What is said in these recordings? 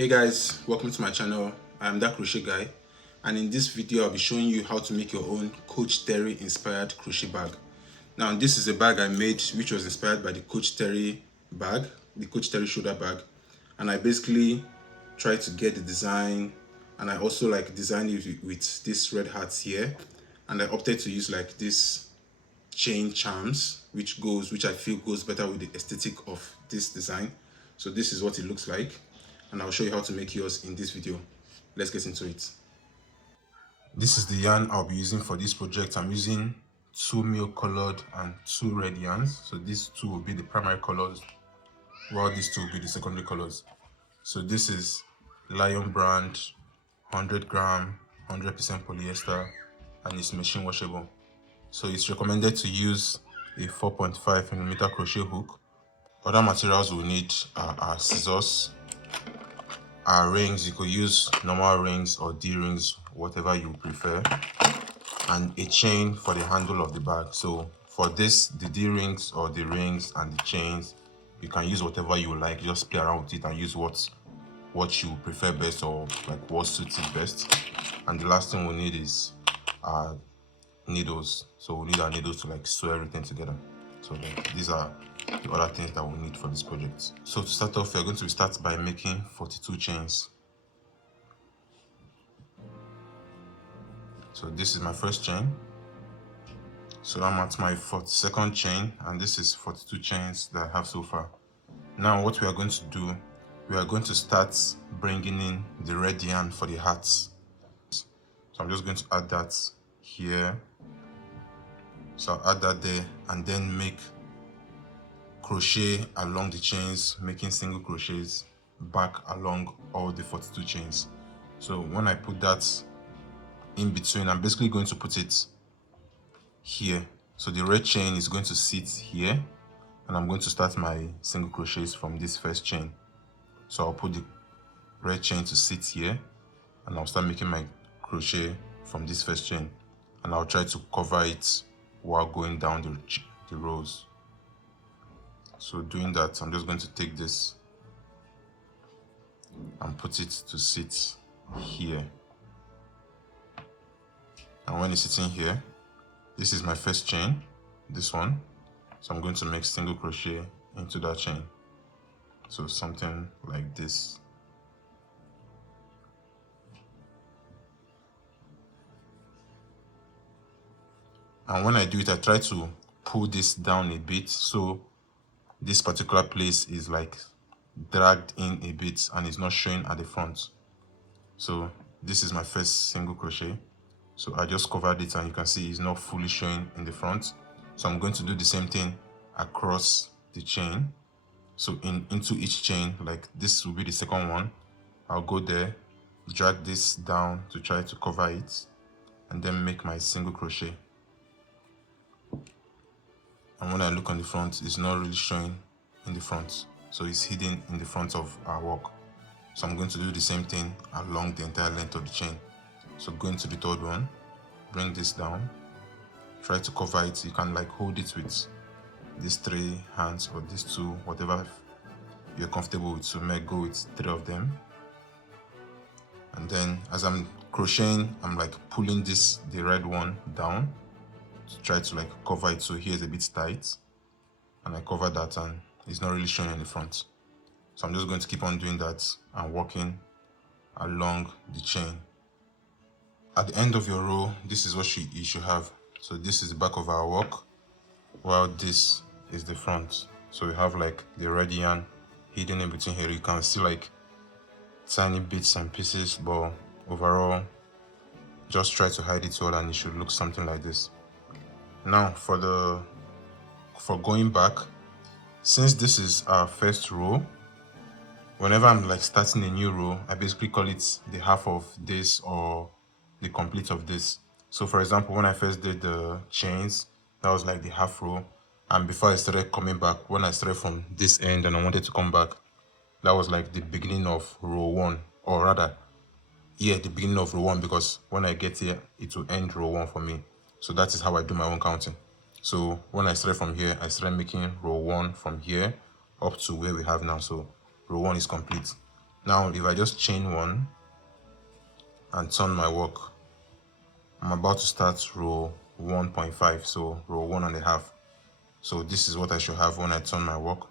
Hey guys, welcome to my channel. I'm that crochet guy, and in this video I'll be showing you how to make your own Coach Teri inspired crochet bag. Now this is a bag I made which was inspired by the Coach Teri bag, the Coach Teri shoulder bag, and I basically tried to get the design, and I also designed it with these red hearts here, and I opted to use like this chain charms which I feel goes better with the aesthetic of this design. So this is what it looks like, and I'll show you how to make yours in this video. Let's get into it. This is the yarn I'll be using for this project. I'm using 2 milk colored and 2 red yarns. So these two will be the primary colors, while these two will be the secondary colors. So this is Lion brand, 100 gram, 100% polyester, and it's machine washable. So it's recommended to use a 4.5mm crochet hook. Other materials we'll need are scissors, rings. You could use normal rings or D-rings, whatever you prefer, and a chain for the handle of the bag. So for this, the D-rings or the rings and the chains, you can use whatever you like. Just play around with it and use what you prefer best, or like what suits it best. And the last thing we need is needles. So we need our needles to like sew everything together. So these are the other things that we need for this project. So to start off, we're going to start by making 42 chains. So this is my first chain. So I'm at my 42nd chain, and this is 42 chains that I have so far. Now what we are going to do, we are going to start bringing in the red yarn for the hearts. So I'm just going to add that here. So I'll add that there, and then make crochet along the chains, making single crochets back along all the 42 chains. So when I put that in between, I'm basically going to put it here. So the red chain is going to sit here, and I'm going to start my single crochets from this first chain. So I'll put the red chain to sit here, and I'll start making my crochet from this first chain, and I'll try to cover it while going down the rows. So doing that, I'm just going to take this and put it to sit here. And when it's sitting here, this is my first chain, this one. So I'm going to make single crochet into that chain. So something like this. And when I do it, I try to pull this down a bit, so this particular place is like dragged in a bit and is not showing at the front. So this is my first single crochet. So I just covered it, and you can see it's not fully showing in the front. So I'm going to do the same thing across the chain. So into each chain, like this will be the second one. I'll go there, drag this down to try to cover it, and then make my single crochet. And when I look on the front, it's not really showing in the front, so it's hidden in the front of our work. So I'm going to do the same thing along the entire length of the chain. So go into the third one, bring this down, try to cover it. You can like hold it with these 3 hands or these 2, whatever you're comfortable with. So may go with 3 of them. And then as I'm crocheting, I'm like pulling the red one down to try to like cover it. So here's a bit tight, and I cover that, and it's not really showing in the front. So I'm just going to keep on doing that and working along the chain. At the end of your row, this is what you should have. So this is the back of our work, while this is the front. So we have like the red yarn hidden in between here. You can see like tiny bits and pieces, but overall just try to hide it well, and it should look something like this. Now for going back, since this is our first row, whenever I'm like starting a new row, I basically call it the half of this or the complete of this. So for example, when I first did the chains, that was like the half row, and before I started coming back, when I started from this end and I wanted to come back, that was like the beginning of row 1, or rather, yeah, the beginning of row 1, because when I get here, it will end row 1 for me. So that is how I do my own counting. So when I started from here, I started making row 1 from here up to where we have now. So row 1 is complete. Now if I just chain 1 and turn my work, I'm about to start row 1.5, so row 1.5. So this is what I should have when I turn my work.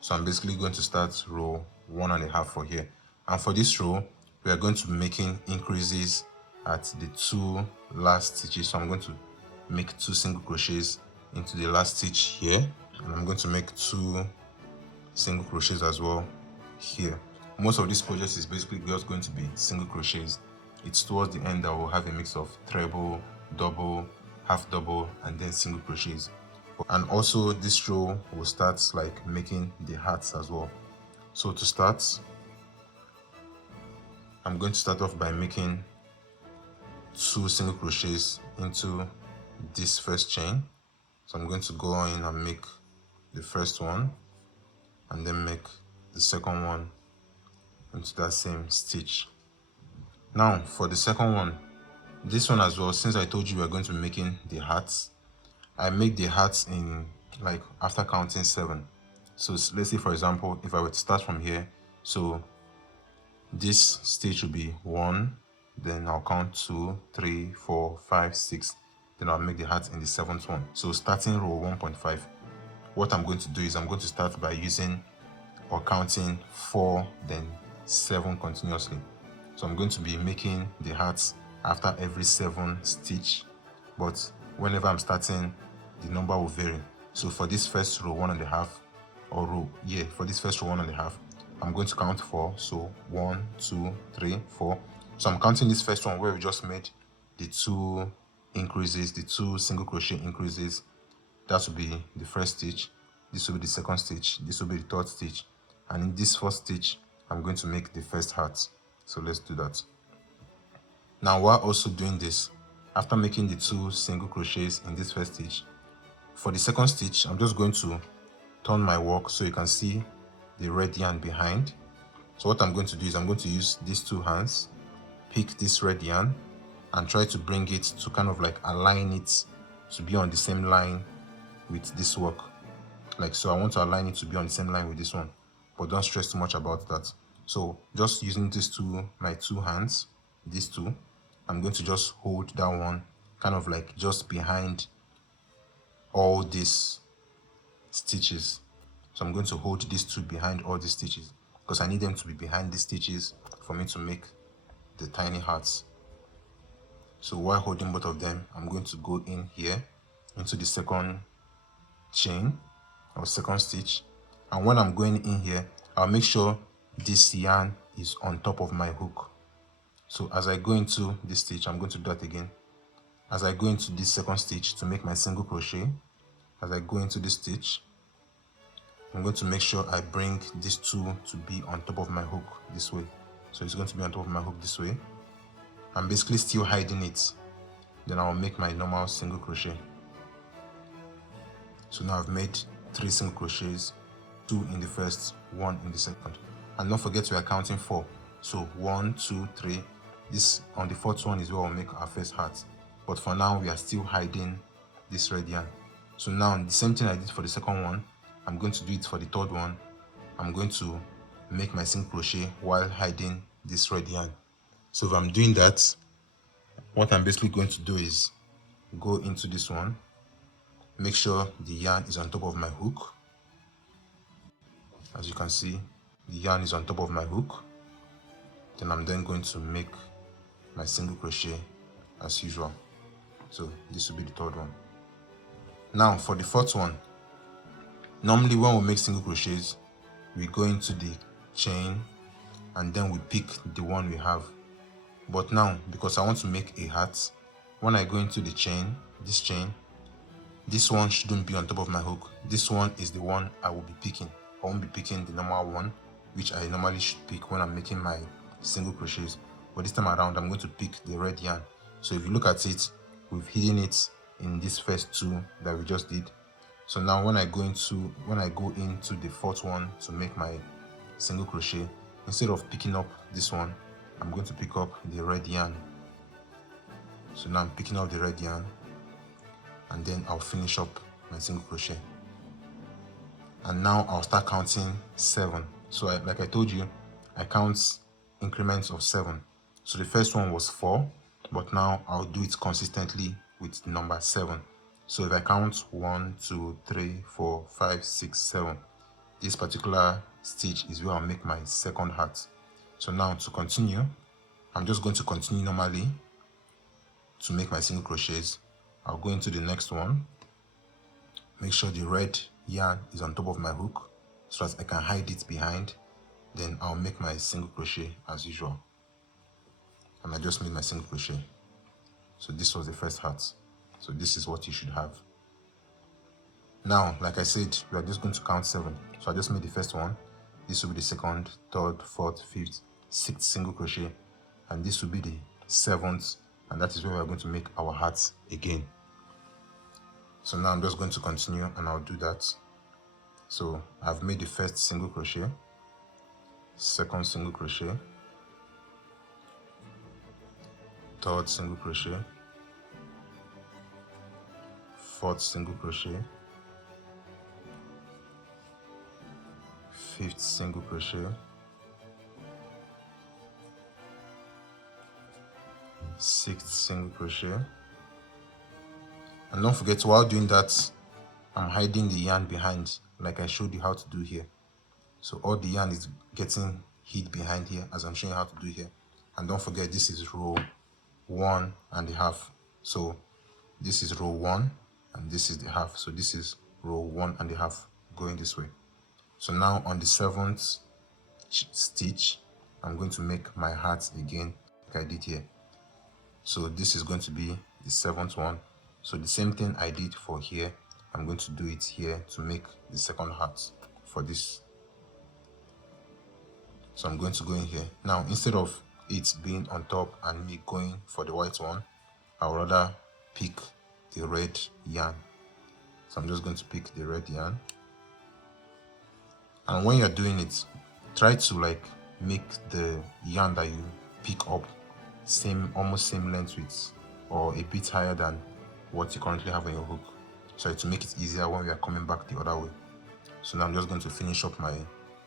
So I'm basically going to start row 1.5 for here. And for this row, we are going to be making increases at the 2 last stitches. So I'm going to make 2 single crochets into the last stitch here, and I'm going to make 2 single crochets as well here. Most of this project is basically just going to be single crochets. It's towards the end that we'll have a mix of treble, double, half double, and then single crochets. And also this row will start like making the hats as well. So to start, I'm going to start off by making 2 single crochets into this first chain. So I'm going to go in and make the first one and then make the second one into that same stitch. Now for the second one, this one as well, since I told you we're going to be making the hats, I make the hats in like after counting 7. So let's say for example, if I were to start from here, so this stitch will be 1, then I'll count 2, 3, 4, 5, 6, then I'll make the hat in the 7th one. So starting row 1.5, what I'm going to do is I'm going to start by using or counting 4, then 7 continuously. So I'm going to be making the hats after every 7 stitch, but whenever I'm starting, the number will vary. So for this first row 1.5, or row, yeah, for this first row 1.5, I'm going to count 4. So 1, 2, 3, 4. So I'm counting this first one where we just made the 2 increases, the 2 single crochet increases. That will be the first stitch, this will be the second stitch, this will be the third stitch, and in this first stitch I'm going to make the first hat. So let's do that. Now while also doing this, after making the 2 single crochets in this first stitch, for the second stitch I'm just going to turn my work so you can see the red yarn behind. So what I'm going to do is I'm going to use these 2 hands, pick this red yarn and try to bring it to kind of like align it to be on the same line with this work. Like so, I want to align it to be on the same line with this one, but don't stress too much about that. So just using these 2, my 2 hands, these 2, I'm going to just hold that one kind of like just behind all these stitches. So I'm going to hold these 2 behind all these stitches because I need them to be behind these stitches for me to make the tiny hearts. So while holding both of them, I'm going to go in here into the second chain or second stitch, and when I'm going in here, I'll make sure this yarn is on top of my hook. So as I go into this stitch, I'm going to do that again. As I go into this second stitch to make my single crochet, as I go into this stitch, I'm going to make sure I bring these 2 to be on top of my hook this way. So it's going to be on top of my hook this way. I'm basically still hiding it. Then I'll make my normal single crochet. So now I've made 3 single crochets, 2 in the first, 1 in the second. And don't forget we are counting 4. So 1, 2, 3. This on the 4th one is where we'll make our first hat. But for now we are still hiding this red yarn. So now the same thing I did for the second one, I'm going to do it for the third one. I'm going to make my single crochet while hiding this red yarn. So if I'm doing that, what I'm basically going to do is go into this one, make sure the yarn is on top of my hook. As you can see, the yarn is on top of my hook. Then I'm then going to make my single crochet as usual. So this will be the third one. Now for the fourth one, normally when we make single crochets, we go into the chain and then we pick the one we have. But now, because I want to make a hat, when I go into the chain, this one shouldn't be on top of my hook. This one is the one I will be picking. I won't be picking the normal one, which I normally should pick when I'm making my single crochets. But this time around, I'm going to pick the red yarn. So if you look at it, we've hidden it in these first 2 that we just did. So now when I go into the 4th one to make my single crochet, instead of picking up this one, I'm going to pick up the red yarn. So now I'm picking up the red yarn and then I'll finish up my single crochet. And now I'll start counting 7. So like I told you, I count increments of 7. So the first one was 4, but now I'll do it consistently with the number 7. So if I count 1, 2, 3, 4, 5, 6, 7, this particular stitch is where I'll make my second heart. So now to continue, I'm just going to continue normally to make my single crochets. I'll go into the next one, make sure the red yarn is on top of my hook so that I can hide it behind. Then I'll make my single crochet as usual, and I just made my single crochet. So this was the first heart. So this is what you should have. Now, like I said, we are just going to count 7. So I just made the first one. This will be the second, third, fourth, fifth, sixth single crochet, and this will be the 7th, and that is where we are going to make our hearts again. So now I'm just going to continue and I'll do that. So I've made the first single crochet, second single crochet, third single crochet, fourth single crochet, fifth single crochet, sixth single crochet. And don't forget, while doing that, I'm hiding the yarn behind, like I showed you how to do here. So all the yarn is getting hid behind here as I'm showing you how to do here. And don't forget, this is row 1.5. So this is row 1 and this is the half. So this is row 1.5 going this way. So now on the 7th stitch, I'm going to make my heart again like I did here. So this is going to be the 7th one. So the same thing I did for here, I'm going to do it here to make the second heart for this. So I'm going to go in here. Now, instead of it being on top and me going for the white one, I'll rather pick the red yarn. So I'm just going to pick the red yarn. And when you're doing it, try to like make the yarn that you pick up almost same length with, or a bit higher than what you currently have on your hook, so to make it easier when we are coming back the other way. So now I'm just going to finish up my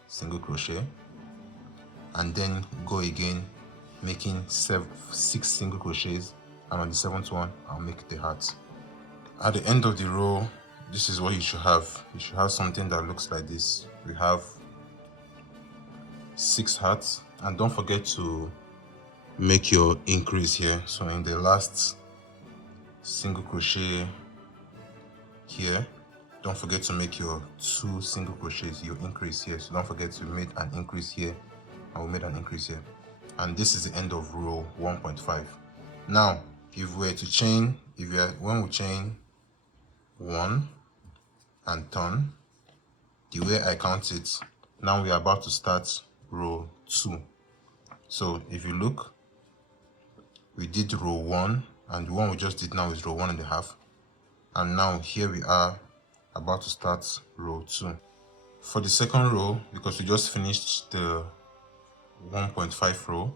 single crochet and then go again, making 6 single crochets, and on the 7th one I'll make the heart. At the end of the row, this is what you should have. You should have something that looks like this. We have 6 hearts, and don't forget to make your increase here. So in the last single crochet here, don't forget to make your 2 single crochets, your increase here. So don't forget to make an increase here, and we made an increase here. And this is the end of row 1.5. Now, if we were to chain, when we chain 1 and turn, the way I count it, now we are about to start row 2. So if you look, we did row 1, and the one we just did now is row 1.5. And now here we are about to start row 2. For the second row, because we just finished the 1.5 row,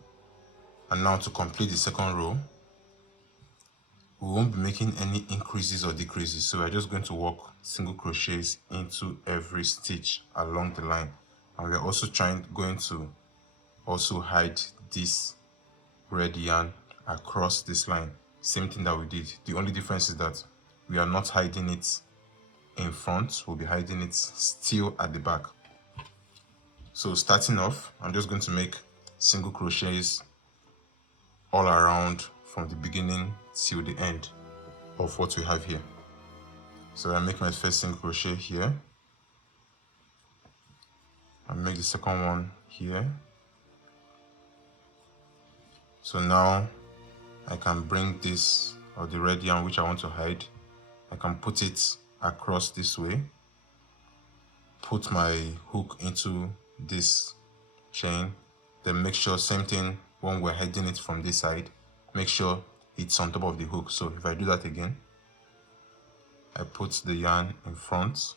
and now to complete the second row, we won't be making any increases or decreases. So we're just going to work single crochets into every stitch along the line. And we're also going to hide this red yarn across this line. Same thing that we did. The only difference is that we are not hiding it in front, we'll be hiding it still at the back. So starting off, I'm just going to make single crochets all around from the beginning till the end of what we have here. So I make my first single crochet here, I make the second one here. So now I can bring this, or the red yarn which I want to hide, I can put it across this way, put my hook into this chain, then make sure, same thing when we're hiding it from this side, make sure it's on top of the hook. So if I do that again, I put the yarn in front,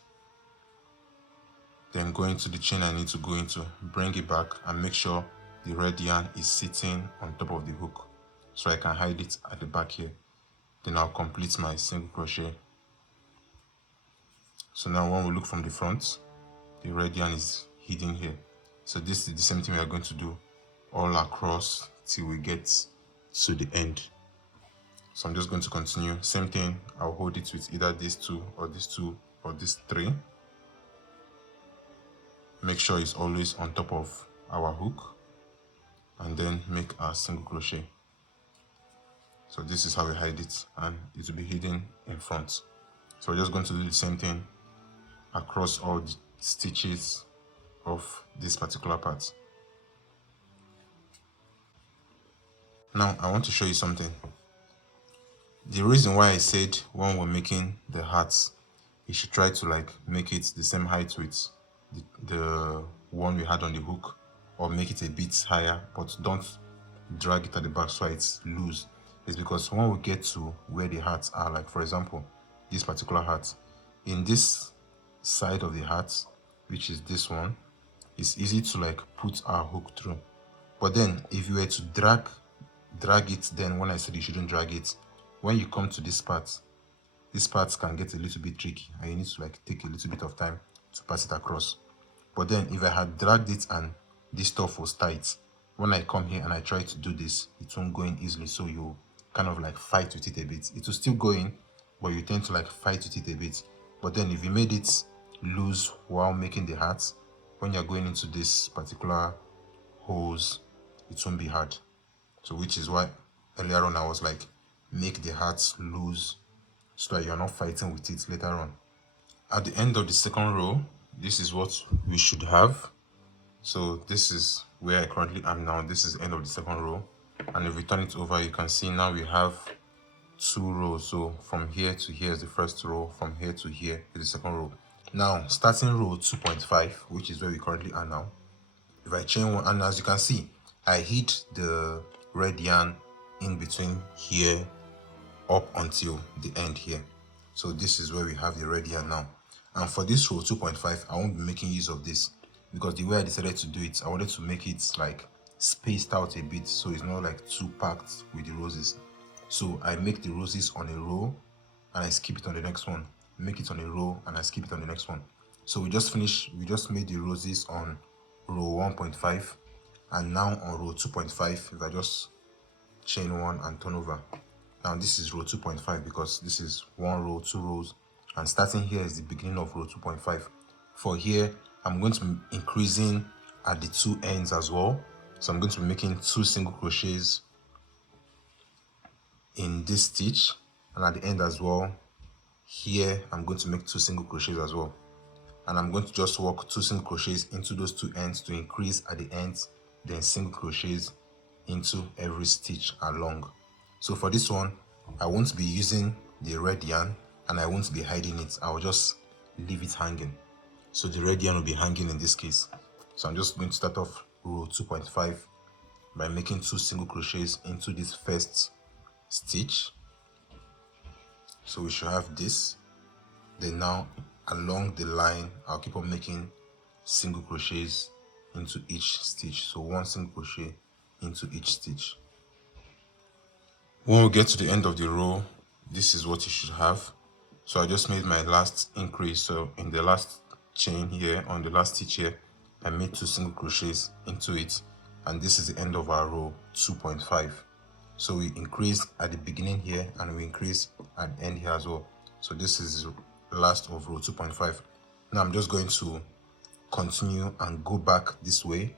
then go into the chain I need to go into, bring it back and make sure the red yarn is sitting on top of the hook so I can hide it at the back here. Then I'll complete my single crochet. So now when we look from the front, the red yarn is hidden here. So this is the same thing we are going to do all across till we get to the end. So I'm just going to continue. Same thing, I'll hold it with either these two or these three. Make sure it's always on top of our hook, and then make our single crochet. So this is how we hide it, and it will be hidden in front. So we're just going to do the same thing across all the stitches of this particular part. Now I want to show you something. The reason why I said when we're making the hearts, you should try to like make it the same height with the one we had on the hook, or make it a bit higher, but don't drag it at the back so it's loose, is because when we get to where the hearts are, like for example this particular heart, in this side of the heart, which is this one, it's easy to like put our hook through. But then if you were to drag it, then when I said you shouldn't drag it, when you come to this part can get a little bit tricky, and you need to like take a little bit of time to pass it across. But then if I had dragged it and this stuff was tight, when I come here and I try to do this, it won't go in easily. So you kind of like fight with it a bit. It will still go in, but you tend to like fight with it a bit. But then if you made it loose while making the hearts, when you're going into this particular holes, it won't be hard. So which is why earlier on I was like, make the hearts loose so that you're not fighting with it later on. At the end of the second row, this is what we should have. So this is where I currently am now. This is the end of the second row, and if we turn it over, you can see now we have 2 rows. So from here to here is the first row, from here to here is the second row. Now starting row 2.5, which is where we currently are now, if I chain one, and as you can see, I hid the red yarn in between here up until the end here. So this is where we have the red yarn now. And for this row 2.5, I won't be making use of this, because the way I decided to do it, I wanted to make it like spaced out a bit, so it's not like too packed with the roses. So I make the roses on a row and I skip it on the next one, make it on a row and I skip it on the next one. So we just made the roses on row 1.5, and now on row 2.5, if I just chain one and turn over, now this is row 2.5, because this is 1 row, 2 rows, and starting here is the beginning of row 2.5. For here, I'm going to be increasing at the 2 ends as well. So I'm going to be making 2 single crochets in this stitch, and at the end as well, here I'm going to make 2 single crochets as well. And I'm going to just work 2 single crochets into those 2 ends to increase at the ends, then single crochets into every stitch along. So for this one, I won't be using the red yarn and I won't be hiding it. I'll just leave it hanging. So the red yarn will be hanging in this case. So I'm just going to start off row 2.5 by making 2 single crochets into this first stitch. So we should have this. Then now along the line, I'll keep on making single crochets into each stitch. So 1 single crochet into each stitch. When we get to the end of the row, this is what you should have. So I just made my last increase. So in the last chain here, on the last stitch here, I made 2 single crochets into it, and this is the end of our row 2.5. So we increase at the beginning here and we increase at the end here as well. So this is the last of row 2.5. Now I'm just going to continue and go back this way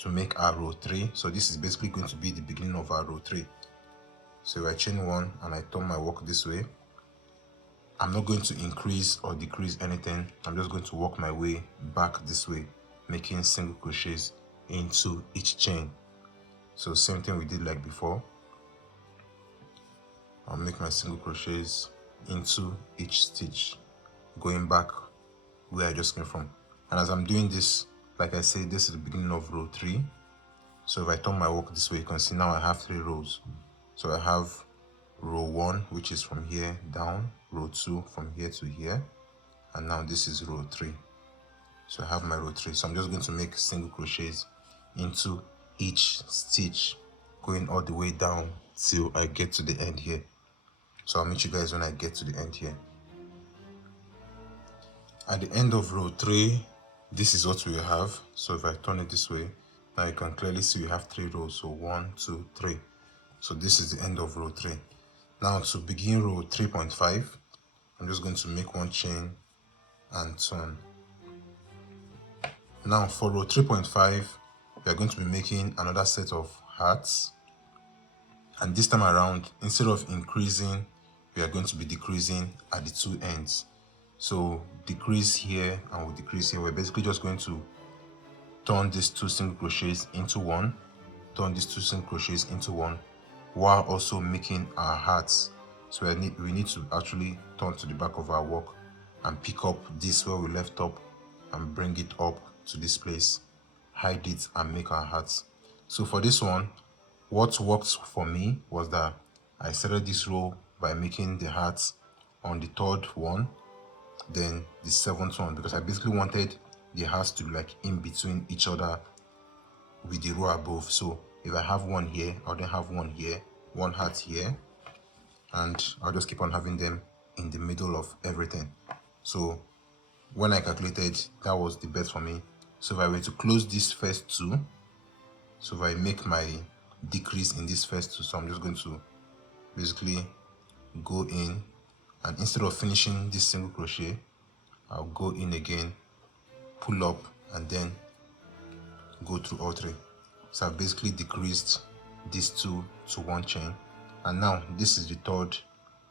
to make our row 3. So this is basically going to be the beginning of our row 3. So I chain 1 and I turn my work this way. I'm not going to increase or decrease anything. I'm just going to work my way back this way, making single crochets into each chain. So same thing we did like before. I'll make my single crochets into each stitch, going back where I just came from. And as I'm doing this, like I said, this is the beginning of row 3. So if I turn my work this way, you can see now I have 3 rows. So I have row 1, which is from here down, row 2 from here to here, and now this is row 3. So I have my row 3. So I'm just going to make single crochets into each stitch, going all the way down till I get to the end here. So I'll meet you guys when I get to the end here. At the end of row 3, this is what we have. So if I turn it this way, Now you can clearly see we have 3 rows, so 1, 2, 3. So this is the end of row 3. Now to begin row 3.5, I'm just going to make 1 chain and turn. Now for row 3.5, we are going to be making another set of hearts, and this time around, instead of increasing, we are going to be decreasing at the 2 ends. So decrease here and we'll decrease here. We're basically just going to turn these 2 single crochets into 1, turn these 2 single crochets into 1, while also making our hearts. So we need to actually turn to the back of our work and pick up this where we left up and bring it up to this place, hide it and make our hearts. So for this one, what worked for me was that I started this row by making the hearts on the 3rd one, then the 7th one, because I basically wanted the hearts to be like in between each other with the row above. So if I have one here, I'll then have one here, one heart here, and I'll just keep on having them in the middle of everything. So when I calculated, that was the best for me. So if I were to close this first 2, so if I make my decrease in this first 2, so I'm just going to basically go in, and instead of finishing this single crochet, I'll go in again, pull up, and then go through all 3. So I've basically decreased these 2 to 1 chain, and now this is the 3rd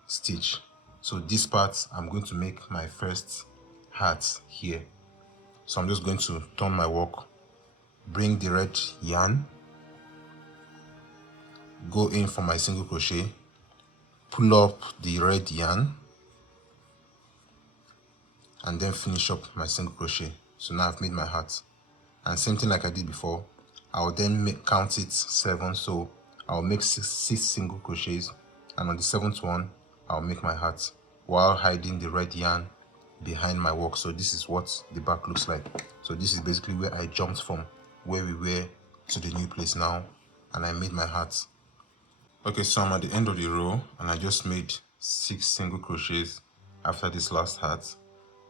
stitch. So this part, I'm going to make my first heart here. So I'm just going to turn my work, bring the red yarn, go in for my single crochet, pull up the red yarn, and then finish up my single crochet. So now I've made my heart, and same thing like I did before, I'll then count it 7. So I'll make 6 single crochets, and on the 7th one I'll make my heart while hiding the red yarn behind my work. So this is what the back looks like. So this is basically where I jumped from where we were to the new place now, and I made my heart. Okay, so I'm at the end of the row, and I just made 6 single crochets after this last heart,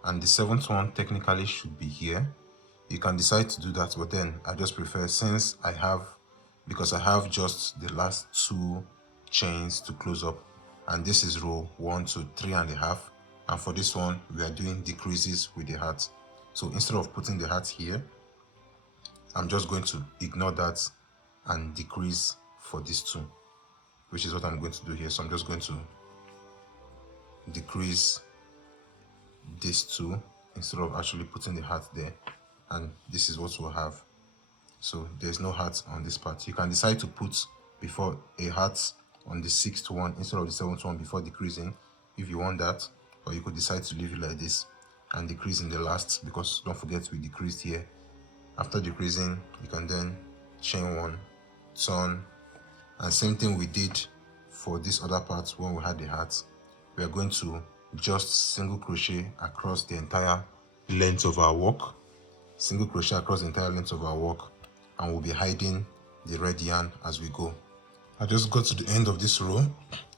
and the 7th one technically should be here. You can decide to do that, but then I just prefer, since because I have just the last 2 chains to close up, and this is row 1 to 3.5, and for this one we are doing decreases with the heart. So instead of putting the heart here, I'm just going to ignore that and decrease for these 2, which is what I'm going to do here. So I'm just going to decrease these 2 instead of actually putting the heart there, and this is what we'll have. So there's no heart on this part. You can decide to put before a heart on the 6th one instead of the 7th one before decreasing if you want that, or you could decide to leave it like this and decrease in the last, because don't forget we decreased here. After decreasing, you can then chain 1, turn, and same thing we did for this other part when we had the heart. We are going to just single crochet across the entire length of our work, single crochet across the entire length of our work, and we'll be hiding the red yarn as we go. I just got to the end of this row,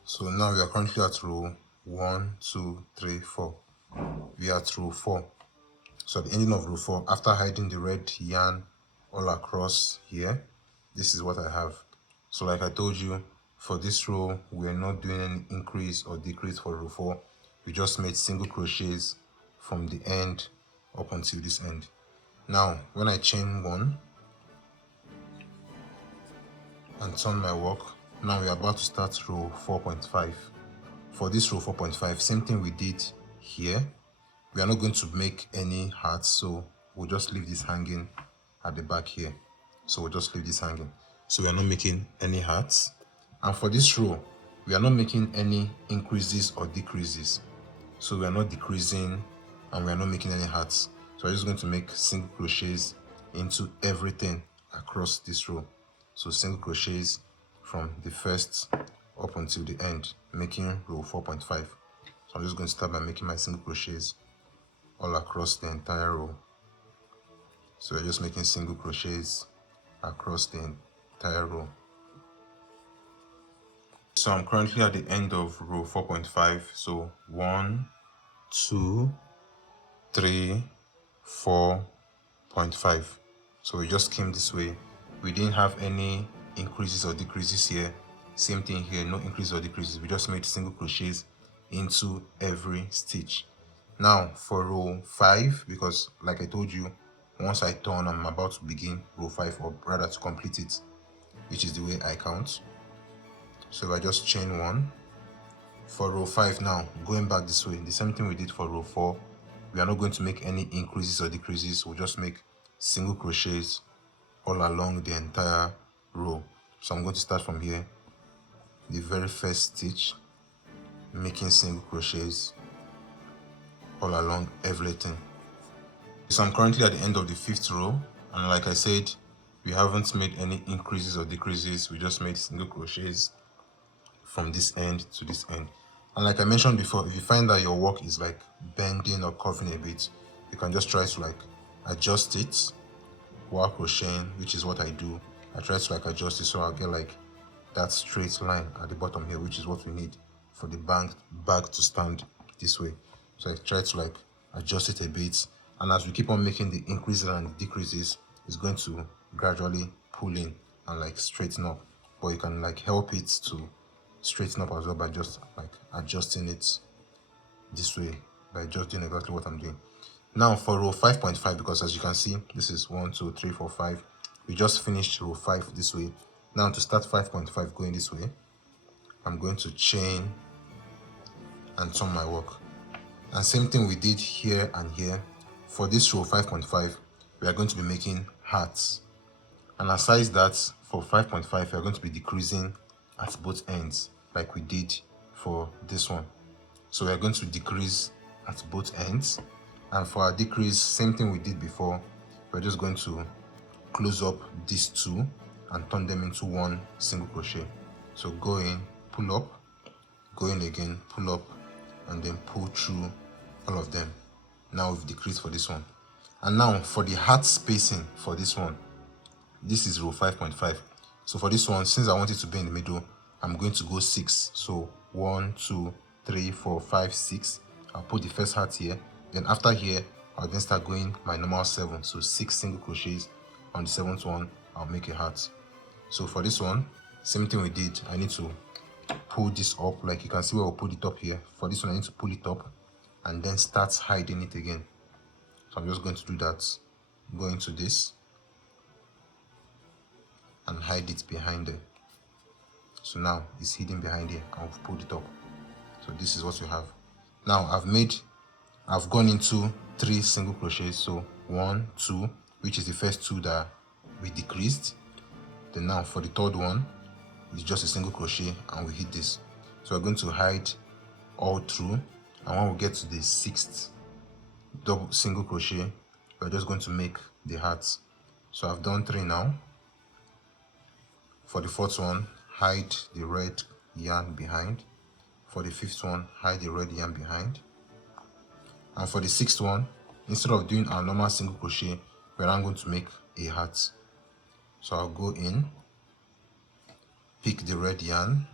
so now we are currently at row 1, 2, 3, 4. We are at row 4. So at the ending of row 4, after hiding the red yarn all across here, this is what I have. So like I told you, for this row we are not doing any increase or decrease for row 4. We just made single crochets from the end up until this end. Now when I chain 1 and turn my work, now we are about to start row 4.5. For this row 4.5, same thing we did here. We are not going to make any hearts, so we'll just leave this hanging at the back here. So we'll just leave this hanging. So we are not making any hearts. And for this row, we are not making any increases or decreases. So we are not decreasing and we are not making any hearts. So I'm just going to make single crochets into everything across this row. So single crochets from the first up until the end, making row 4.5. So I'm just going to start by making my single crochets all across the entire row. So we're just making single crochets across the entire row. So I'm currently at the end of row 4.5. So 1, 2, 3, 4.5. So we just came this way We didn't have any increases or decreases here. Same thing here, no increase or decreases. We just made single crochets into every stitch. Now for row 5, because like I told you, once I turn, I'm about to begin row 5, or rather to complete it, which is the way I count. So if I just chain 1 for row 5, now going back this way, the same thing we did for row 4. We are not going to make any increases or decreases. We'll just make single crochets all along the entire row. So I'm going to start from here, the very first stitch, making single crochets all along everything. So I'm currently at the end of the 5th row, and like I said, we haven't made any increases or decreases. We just made single crochets from this end to this end. And like I mentioned before, if you find that your work is like bending or curving a bit, you can just try to like adjust it while crocheting, which is what I do. I try to like adjust it so I'll get like that straight line at the bottom here, which is what we need for the bag to stand this way. So I try to like adjust it a bit, and as we keep on making the increases and the decreases, it's going to gradually pull in and like straighten up. But you can like help it to straighten up as well by just like adjusting it this way, by just doing exactly what I'm doing. Now for row 5.5, because as you can see, this is 1 2 3 4 5. We just finished row 5 this way. Now to start 5.5 going this way, I'm going to chain and turn my work. And same thing we did here and here. For this row 5.5, we are going to be making hearts. And aside that, for 5.5, we are going to be decreasing at both ends like we did for this one. So we are going to decrease at both ends. And for our decrease, same thing we did before. We're just going to close up these two and turn them into one single crochet. So go in, pull up, go in again, pull up, and then pull through all of them. Now we've decreased for this one. And now for the heart spacing for this one, this is row 5.5. So for this one, since I want it to be in the middle, I'm going to go 6. So 1 2 3 4 5 6. I'll put the first heart here. Then after here, I'll then start going my normal 7. So 6 single crochets. On the 7th one, I'll make a heart. So for this one, same thing we did. I need to pull this up, like you can see where we'll pull it up here. For this one, I need to pull it up and then start hiding it again. So I'm just going to do that. Go into this and hide it behind there. So now it's hidden behind here and we've pulled it up. So this is what we have. Now I've gone into 3 single crochets. So 1 2, which is the first 2 that we decreased. Then now for the third one, it's just a single crochet and we hit this. So we're going to hide all through, and when we get to the 6th double single crochet, we're just going to make the hearts. So I've done 3 now. For the 4th one, hide the red yarn behind. For the 5th one, hide the red yarn behind. And for the 6th one, instead of doing our normal single crochet, we're now going to make a heart. So I'll go in, pick the red yarn,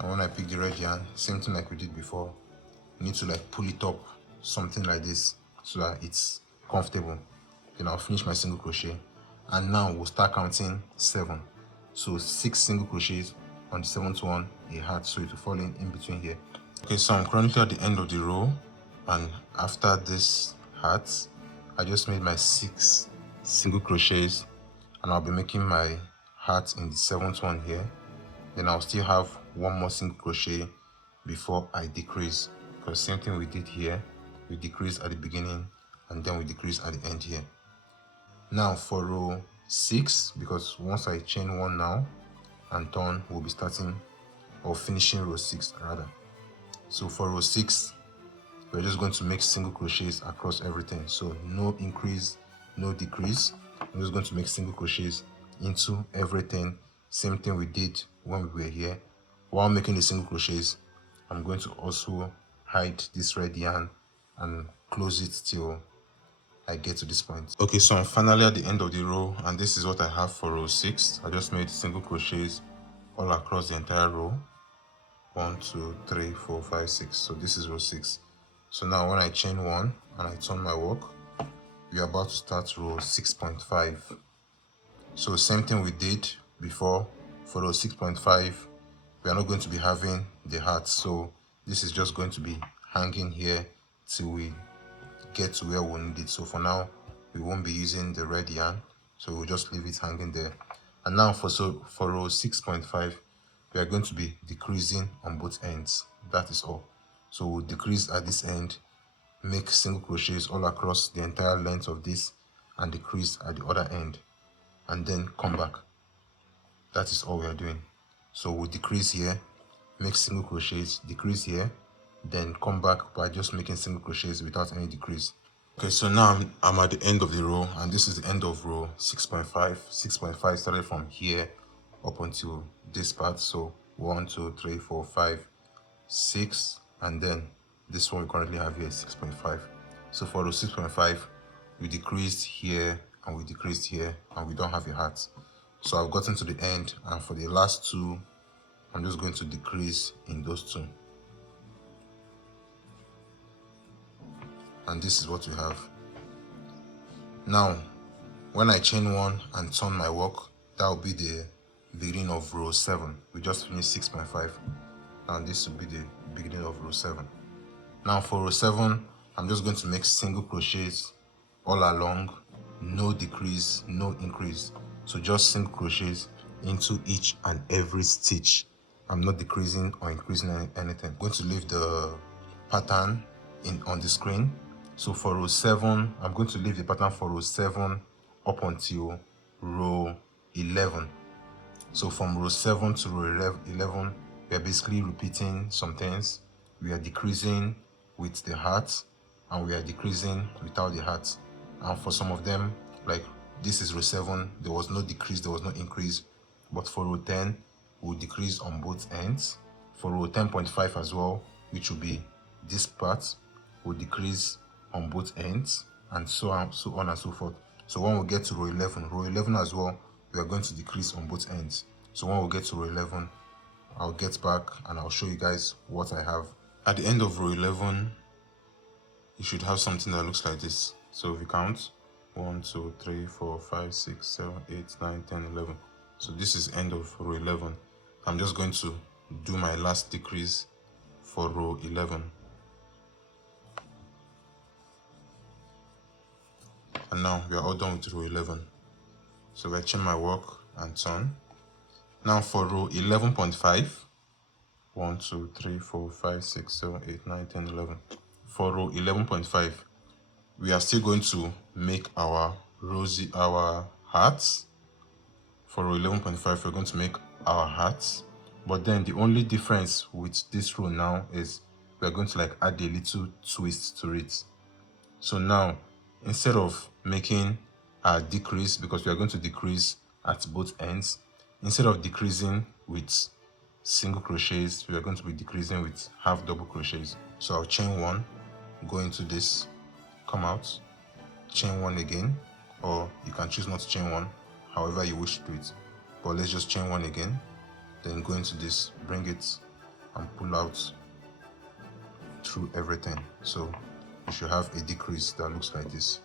and when I pick the red yarn, same thing like we did before, you need to like pull it up, something like this, so that it's comfortable. Then I'll finish my single crochet, and now we'll start counting 7. So 6 single crochets on the 7th one, a heart, so it will fall in between here. Okay, so I'm currently at the end of the row, and after this heart, I just made my 6 single crochets, and I'll be making my heart in the 7th one here. Then I'll still have 1 more single crochet before I decrease, because same thing we did here, we decrease at the beginning and then we decrease at the end here. Now for row 6, because once I chain 1 now and turn, we'll be starting or finishing row 6 rather. So for row 6, we're just going to make single crochets across everything. So no increase, no decrease. I'm just going to make single crochets into everything. Same thing we did when we were here. While making the single crochets, I'm going to also hide this red yarn and close it till I get to this point. Okay, so I'm finally at the end of the row, and this is what I have for row 6. I just made single crochets all across the entire row. 1 2 3 4 5 6. So this is row 6. So now when I chain 1 and I turn my work, we are about to start row 6.5. so same thing we did before. For row 6.5, we are not going to be having the heart, so this is just going to be hanging here till we get to where we need it. So for now, we won't be using the red yarn, so we'll just leave it hanging there. And now for row 6.5, we are going to be decreasing on both ends. That is all. So we'll decrease at this end, make single crochets all across the entire length of this, and decrease at the other end, and then come back. That is all we are doing. So we'll decrease here, make single crochets, decrease here, then come back by just making single crochets without any decrease. Okay, so now I'm at the end of the row, and this is the end of row 6.5. 6.5 started from here up until this part. So 1 2 3 4 5 6, and then this one we currently have here is 6.5. So for row 6.5, we decreased here and we decreased here, and we don't have a hat. So I've gotten to the end, and for the last two, I'm just going to decrease in those two, and this is what we have. Now when I chain 1 and turn my work, that will be the beginning of row 7. We just finished 6.5, and this will be the beginning of row 7. Now for row 7, I'm just going to make single crochets all along, no decrease, no increase. So just single crochets into each and every stitch. I'm not decreasing or increasing anything. I'm going to leave the pattern on the screen. So for row 7, I'm going to leave the pattern for row 7 up until row 11. So from row 7 to row 11, we are basically repeating some things. We are decreasing with the heart, and we are decreasing without the heart. And for some of them, like this is row 7, there was no decrease, there was no increase. But for row 10, we'll decrease on both ends. For row 10.5 as well, which will be this part, will decrease on both ends, and so on and so forth. So when we get to row 11 as well, we are going to decrease on both ends. So when we get to row 11, I'll get back and I'll show you guys what I have. At the end of row 11, you should have something that looks like this. So if you count, 1 2 3 4 5 6 7 8 9 10 11. So this is end of row 11. I'm just going to do my last decrease for row 11. And now we are all done with row 11. So I chain my work and turn. Now for row 11.5, 1 2 3 4 5 6 7 8 9 10 11. For row 11.5, we are still going to make our hearts. For row 11.5, we're going to make our hearts, but then the only difference with this row now is we're going to like add a little twist to it. So now instead of making a decrease, because we are going to decrease at both ends, instead of decreasing with single crochets, we are going to be decreasing with half double crochets. So I'll chain 1, go into this, come out, chain 1 again, or you can choose not to chain 1, however you wish to do it. But let's just chain 1 again, then go into this, bring it and pull out through everything. So you should have a decrease that looks like this.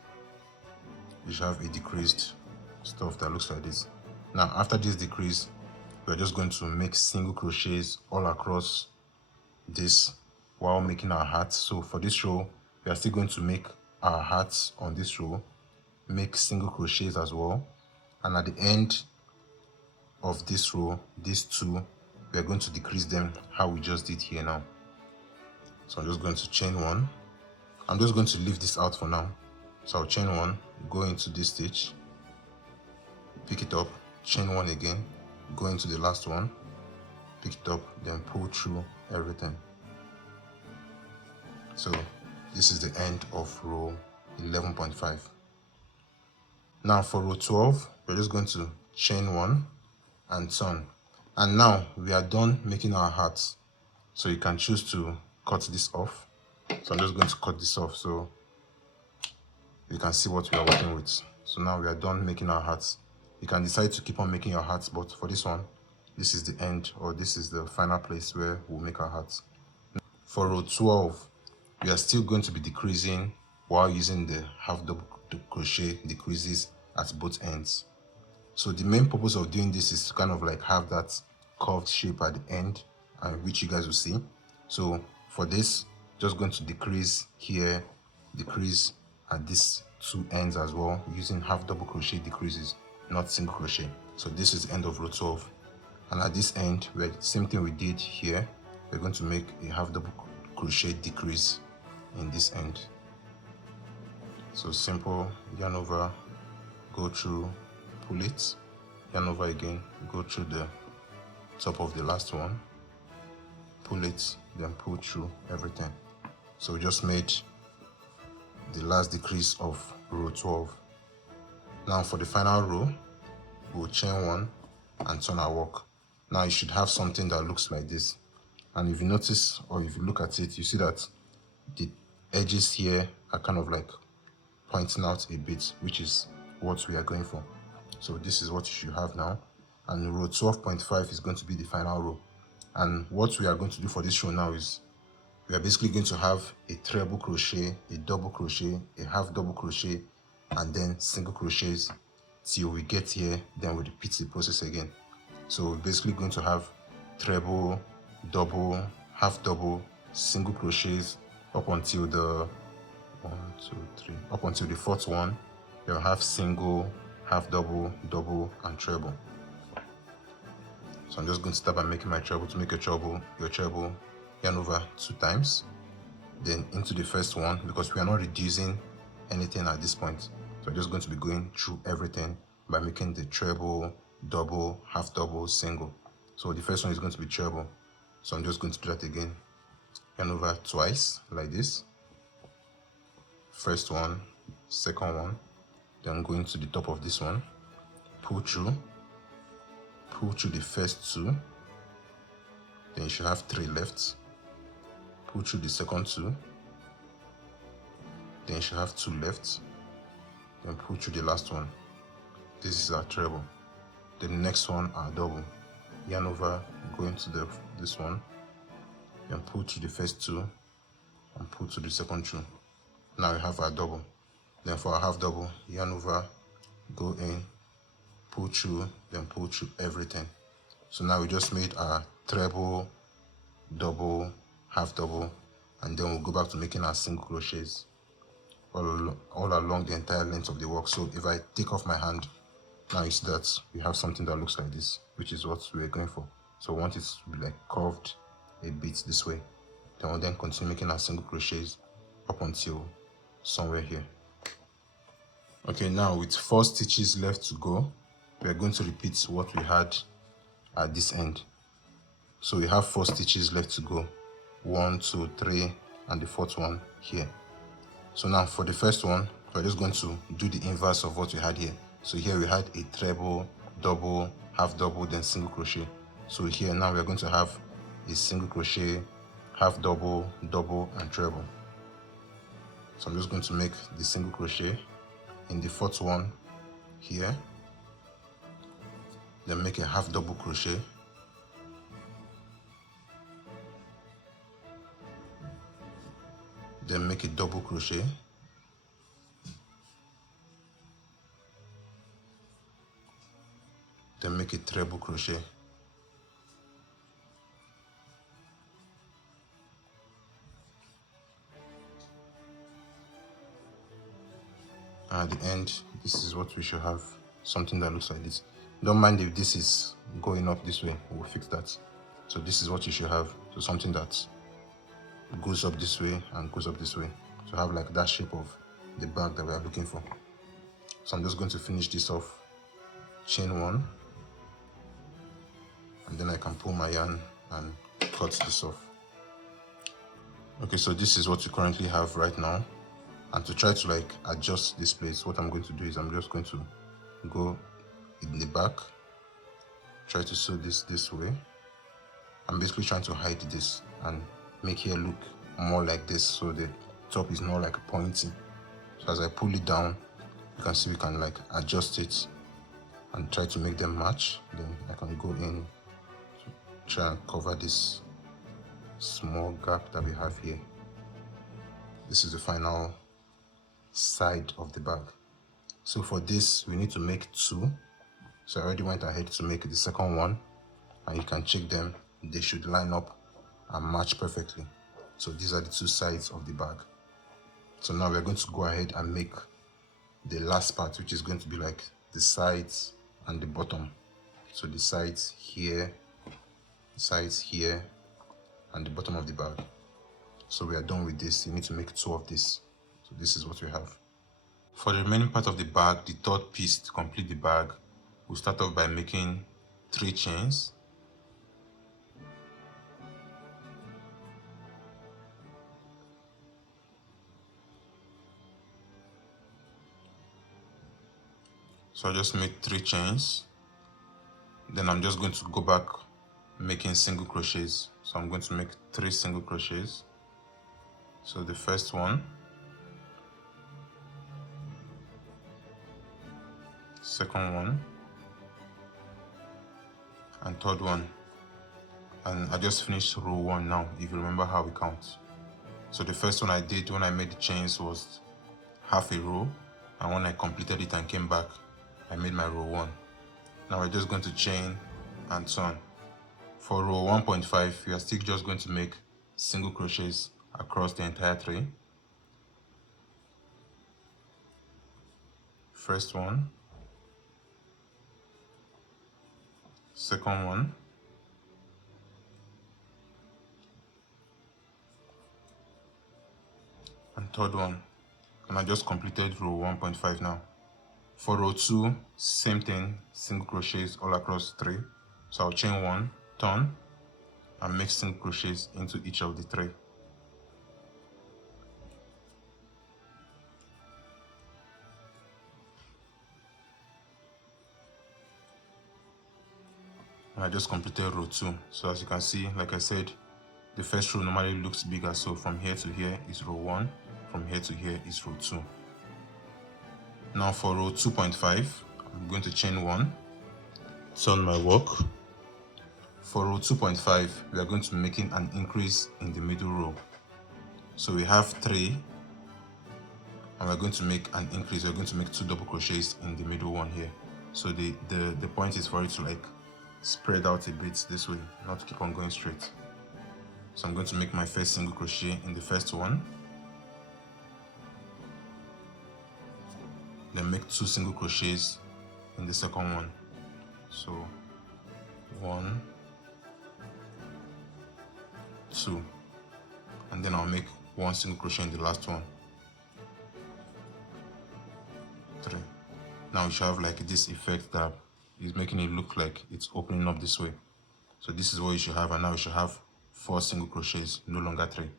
You should have a decreased stuff that looks like this. Now after this decrease, we're just going to make single crochets all across this while making our hats. So for this row, we are still going to make our hats on this row, make single crochets as well, and at the end of this row, these two, we are going to decrease them how we just did here now. So I'm just going to chain 1. I'm just going to leave this out for now. So I'll chain 1, go into this stitch, pick it up, chain 1 again, go into the last one, pick it up, then pull through everything. So this is the end of row 11.5. Now for row 12, we're just going to chain 1 and turn. And now we are done making our hats. So you can choose to cut this off. So I'm just going to cut this off so you can see what we are working with. So now we are done making our hats. You can decide to keep on making your hats, but for this one, this is the end, or this is the final place where we'll make our hats. For row 12, we are still going to be decreasing while using the half double crochet decreases at both ends. So the main purpose of doing this is to kind of like have that curved shape at the end, which you guys will see. So for this, just going to decrease here, decrease at these two ends as well, using half double crochet decreases, not single crochet. So this is the end of row 12. And at this end, we're same thing we did here, we're going to make a half double crochet decrease in this end. So simple, yarn over, go through, pull it, yarn over again, go through the top of the last one, pull it, then pull through everything. So we just made the last decrease of row 12. Now for the final row, we'll chain one and turn our work. Now you should have something that looks like this. And if you notice, or if you look at it, you see that the edges here are kind of like pointing out a bit, which is what we are going for. So this is what you should have now. And row 12.5 is going to be the final row. And what we are going to do for this row now is we are basically going to have a treble crochet, a double crochet, a half double crochet, and then single crochets till we get here. Then we repeat the process again. So we're basically going to have treble, double, half double, single crochets up until the up until the fourth one. You'll have single, half double, double, and treble. So I'm just going to start by making my treble. To make a treble, your treble, yarn over 2 times, then into the first one, because we are not reducing anything at this point. So I'm just going to be going through everything by making the treble, double, half double, single. So the first one is going to be treble. So I'm just going to do that again. Yarn over twice, like this. First one, second one, then going to the top of this one, pull through the first 2, then you should have 3 left, pull through the second 2, then you should have 2 left, then pull through the last one. This is our treble. The next one, our double. Yarn over, go into this one, then pull through the first 2 and pull through the second 2. Now we have our double. Then for our half double, yarn over, go in, pull through, then pull through everything. So now we just made our treble, double, half double, and then we'll go back to making our single crochets all along the entire length of the work. So if I take off my hand, now you see that we have something that looks like this, which is what we're going for. So we want it to be like curved a bit this way. Then we'll then continue making our single crochets up until somewhere here. Okay, now with 4 stitches left to go, we're going to repeat what we had at this end. So we have 4 stitches left to go, 1, 2, 3, and the 4th one here. So now for the first one, we're just going to do the inverse of what we had here. So here we had a treble, double, half double, then single crochet. So here now we're going to have a single crochet, half double, double, and treble. So I'm just going to make the single crochet in the 4th one here, then make a half double crochet, then make a double crochet, then make a treble crochet, at the end, this is what we should have, something that looks like this. Don't mind if this is going up this way, we'll fix that. So this is what you should have, so something that goes up this way and goes up this way, to have like that shape of the bag that we are looking for. So I'm just going to finish this off, chain 1, and then I can pull my yarn and cut this off. Okay, so this is what you currently have right now. And to try to like adjust this place, what I'm going to do is I'm just going to go in the back, try to sew this way. I'm basically trying to hide this and make here look more like this, so the top is not like pointing. So as I pull it down, you can see we can like adjust it and try to make them match. Then I can go in try and cover this small gap that we have here. This is the final side of the bag. So for this we need to make 2. So I already went ahead to make the second one, and you can check them. They should line up and match perfectly. So these are the 2 sides of the bag. So now we're going to go ahead and make the last part, which is going to be like the sides and the bottom. So the sides here, and the bottom of the bag. So we are done with this. You need to make 2 of this. So this is what we have. For the remaining part of the bag, the third piece to complete the bag, we'll start off by making 3 chains. So I just made 3 chains. Then I'm just going to go back making single crochets. So I'm going to make 3 single crochets. So the first one, second one, and third one. And I just finished row 1 now, if you remember how we count. So the first one I did when I made the chains was half a row, and when I completed it and came back, I made my row 1. Now we're just going to chain and turn. For row 1.5, we are still just going to make single crochets across the entire tray. First one, second one, and third one. And I just completed row 1.5 now. For row 2, same thing, single crochets all across 3. So I'll chain 1, turn, and make single crochets into each of the 3. And I just completed row 2. So as you can see, like I said, the first row normally looks bigger. So from here to here is row 1, from here to here is row 2. Now for row 2.5, I'm going to chain 1, turn my work. For row 2.5, we are going to be making an increase in the middle row. So we have 3, and we're going to make an increase. We're going to make 2 double crochets in the middle one here. So the point is for it to like spread out a bit this way, not to keep on going straight. So I'm going to make my first single crochet in the first one, then make 2 single crochets in the second one. So 1, 2, and then I'll make 1 single crochet in the last one. 3. Now we should have like this effect that is making it look like it's opening up this way. So this is what you should have, and now we should have 4 single crochets, no longer 3.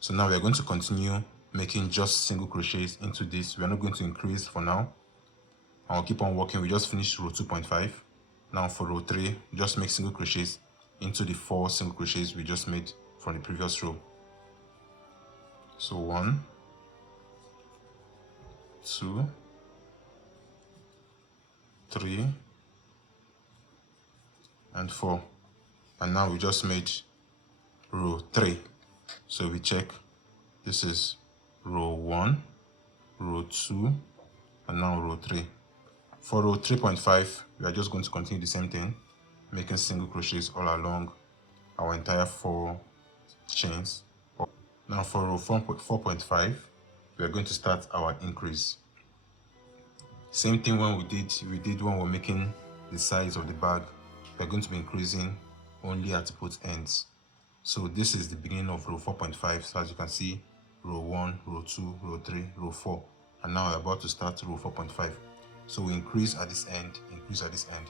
So now we are going to continue making just single crochets into this. We are not going to increase for now. I'll keep on working. We just finished row 2.5. Now for row 3, just make single crochets into the 4 single crochets we just made from the previous row. So 1, 2, 3, and 4. And now we just made row 3. So we check, this is row 1, row 2, and now row 3. For row 3.5, we are just going to continue the same thing, making single crochets all along our entire 4 chains. Now for row 4.5, we are going to start our increase. Same thing when we did when we're making the sides of the bag. We're going to be increasing only at both ends. So this is the beginning of row 4.5. So as you can see, row 1, row 2, row 3, row 4. And now we're about to start row 4.5. So we increase at this end, increase at this end.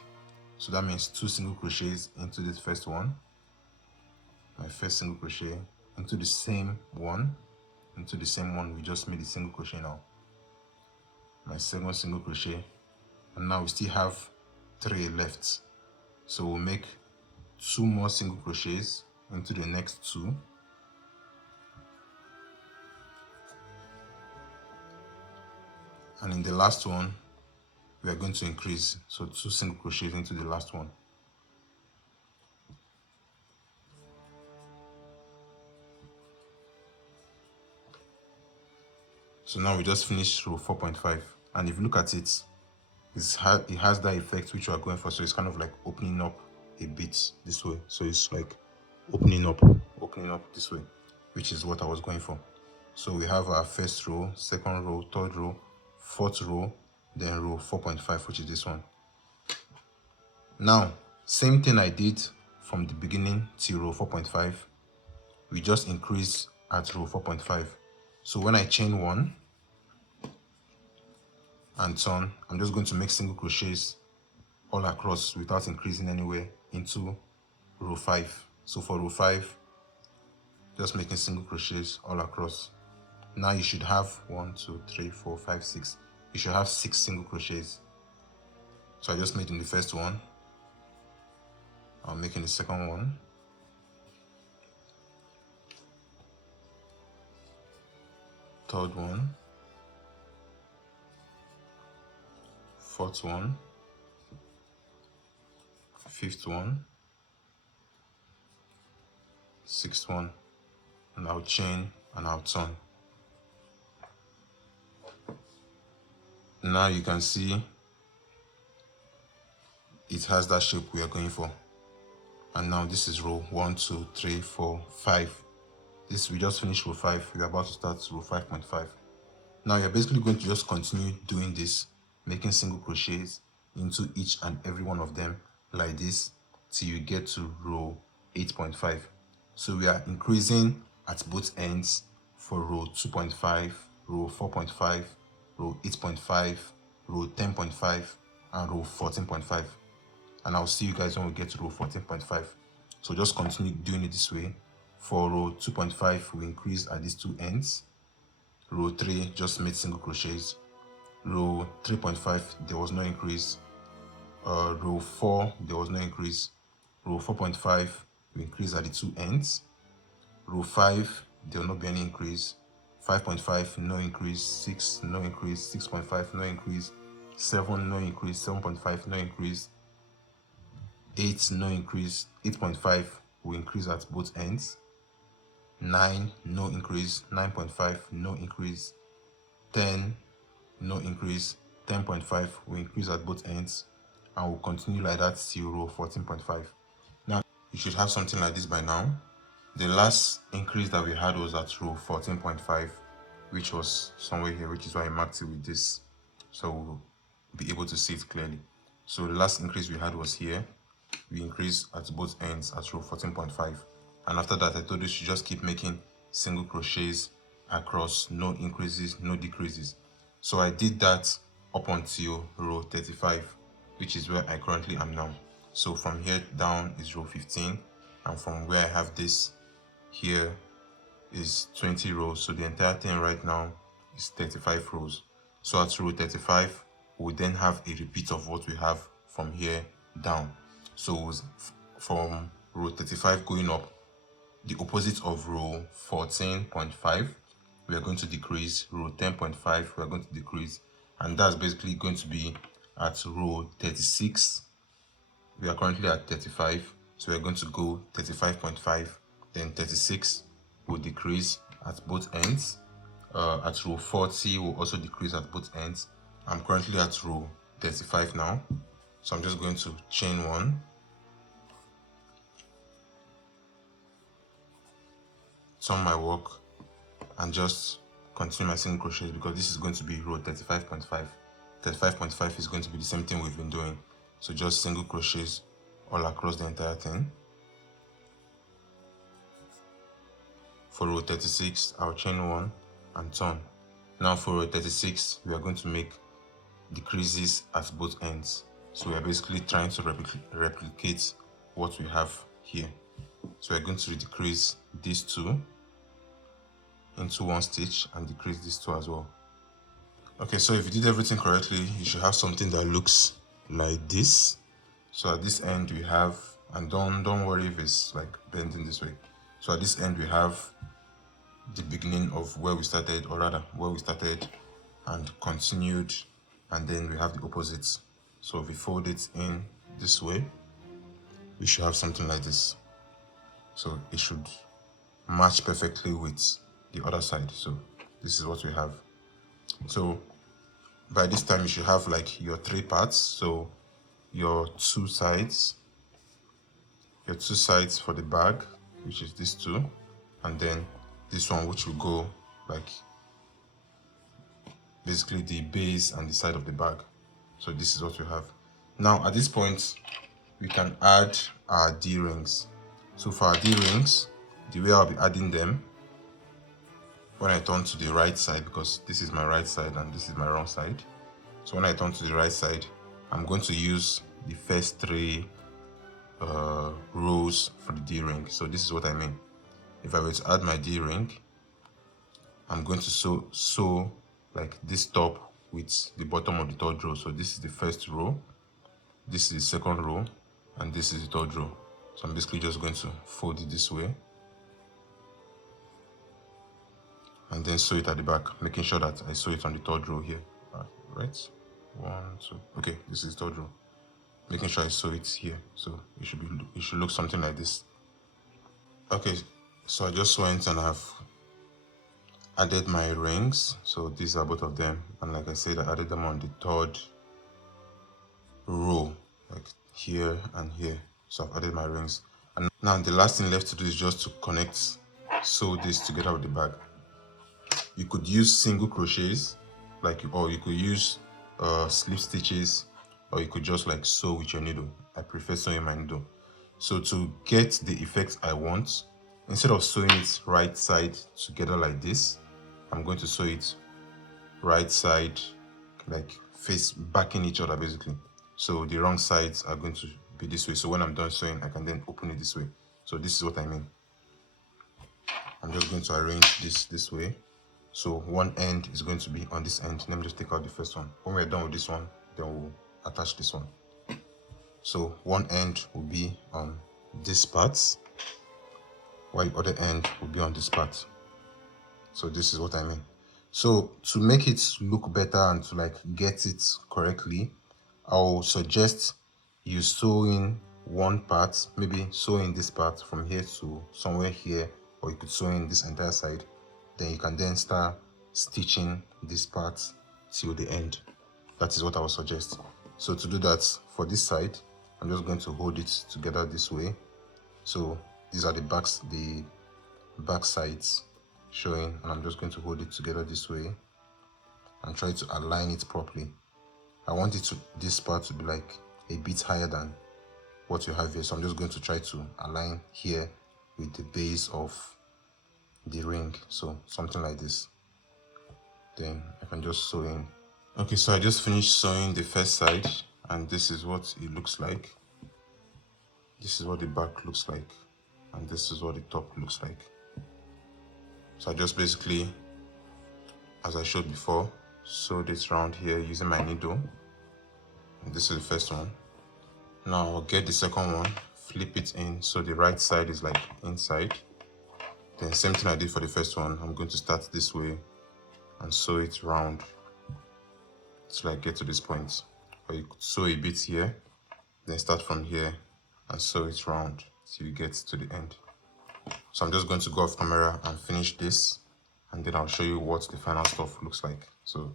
So that means 2 single crochets into this first one. My first single crochet into the same one, we just made a single crochet now. My second single crochet, and now we still have 3 left. So we'll make 2 more single crochets into the next 2. And in the last one, we are going to increase. So 2 single crochets into the last one. So now we just finished row 4.5, and if you look at it, it has that effect which we are going for. So it's kind of like opening up a bit this way. So it's like opening up this way, which is what I was going for. So we have our first row, second row, third row, fourth row, then row 4.5, which is this one. Now, same thing I did from the beginning till row 4.5. We just increase at row 4.5. So when I chain one and turn, I'm just going to make single crochets all across without increasing anywhere into row 5. So for row 5, just making single crochets all across. Now you should have 1, 2, 3, 4, 5, 6. You should have 6 single crochets. So I just made in the first one. I'm making the second one. Third one. Fourth one. Fifth one. Sixth one. And I'll chain and I'll turn. Now you can see it has that shape we are going for. And now this is row 1, 2, 3, 4, 5. This we just finished row 5. We're about to start row 5.5. Now you're basically going to just continue doing this, making single crochets into each and every one of them like this till you get to row 8.5. So we are increasing at both ends for row 2.5, row 4.5, row 8.5, row 10.5, and row 14.5. And I'll see you guys when we get to row 14.5. So just continue doing it this way. For row 2.5, we increase at these two ends. Row 3 just made single crochets. Row 3.5 there was no increase. Row 4 there was no increase. Row 4.5 we increase at the two ends. Row 5 there will not be any increase. 5.5 no increase. 6 no increase. 6.5 no increase. 7 no increase. 7.5 no increase. 8 no increase. 8.5 we increase at both ends. 9 no increase. 9.5 no increase. 10 no increase. 10.5 we increase at both ends, and we'll continue like that till row 14.5. Now you should have something like this by now. The last increase that we had was at row 14.5, which was somewhere here, which is why I marked it with this, so we'll be able to see it clearly. So the last increase we had was here. We increased at both ends at row 14.5, and after that I told you to just keep making single crochets across, no increases, no decreases. So I did that up until row 35, which is where I currently am now. So from here down is row 15, and from where I have this here is 20 rows. So the entire thing right now is 35 rows. So at row 35 we then have a repeat of what we have from here down. So from row 35 going up, the opposite of row 14.5, we are going to decrease. Row 10.5 we are going to decrease, and that's basically going to be at row 36. We are currently at 35, so we're going to go 35.5, then 36 will decrease at both ends. At row 40 will also decrease at both ends. I'm currently at row 35 now, so I'm just going to chain one, turn my work, and just continue my single crochets, because this is going to be row 35.5. 35.5 is going to be the same thing we've been doing. So just single crochets all across the entire thing. For row 36, I'll chain one and turn. Now for row 36, we are going to make decreases at both ends. So we are basically trying to replicate what we have here. So we're going to decrease these two into one stitch and decrease these two as well. Okay, so if you did everything correctly, you should have something that looks like this. So at this end we have, and don't worry if it's like bending this way. So at this end we have the beginning of where we started, or rather where we started and continued, and then we have the opposites. So if we fold it in this way, we should have something like this. So it should match perfectly with the other side. So this is what we have. So by this time you should have like your 3 parts. So your two sides for the bag, which is these two, and then this one, which will go like basically the base and the side of the bag. So this is what we have. Now at this point we can add our D-rings. So for our D-rings, the way I'll be adding them, when I turn to the right side, because this is my right side and this is my wrong side. So when I turn to the right side, I'm going to use the first 3 rows for the D-ring. So this is what I mean. If I were to add my D-ring, I'm going to sew like this top with the bottom of the 3rd row. So this is the first row, this is the 2nd row, and this is the 3rd row. So I'm basically just going to fold it this way and then sew it at the back, making sure that I sew it on the 3rd row here. Right? 1, 2. Okay, this is 3rd row. Making sure I sew it here. So it should look something like this. Okay, so I just went and I've added my rings. So these are both of them, and like I said, I added them on the 3rd row, like here and here. So I've added my rings, and now the last thing left to do is just to sew this together with the bag. You could use single crochets, or you could use slip stitches, or you could just like sew with your needle. I prefer sewing my needle. So to get the effect I want, instead of sewing it right side together like this, I'm going to sew it right side, like face backing each other basically. So the wrong sides are going to be this way. So when I'm done sewing, I can then open it this way. So this is what I mean. I'm just going to arrange this way. So one end is going to be on this end. Let me just take out the first one. When we're done with this one, then we'll attach this one. So one end will be on this part, while the other end will be on this part. So this is what I mean. So to make it look better and to like get it correctly, I'll suggest you sew in one part, maybe sew in this part from here to somewhere here, or you could sew in this entire side. Then you can then start stitching this part till the end. That is what I would suggest. So to do that, for this side, I'm just going to hold it together this way. So these are the back sides showing, and I'm just going to hold it together this way and try to align it properly. I want this part to be like a bit higher than what you have here, so I'm just going to try to align here with the base of the ring, so something like this. Then I can just sew in. Okay, so I just finished sewing the first side, and this is what it looks like. This is what the back looks like, and this is what the top looks like. So I just basically, as I showed before, sewed it around here using my needle. And this is the first one. Now I'll get the second one, flip it in so the right side is like inside. Then same thing I did for the first one, I'm going to start this way and sew it round till I get to this point. Or you could sew a bit here, then start from here and sew it round till you get to the end. So I'm just going to go off camera and finish this, and then I'll show you what the final stuff looks like. So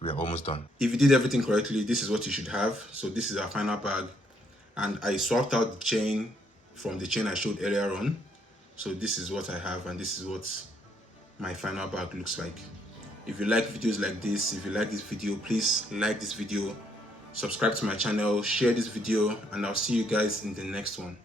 we are almost done. If you did everything correctly, this is what you should have. So this is our final bag, and I swapped out the chain from the chain I showed earlier on. So this is what I have, and this is what my final bag looks like. If you like videos like this, if you like this video, please like this video, subscribe to my channel, share this video, and I'll see you guys in the next one.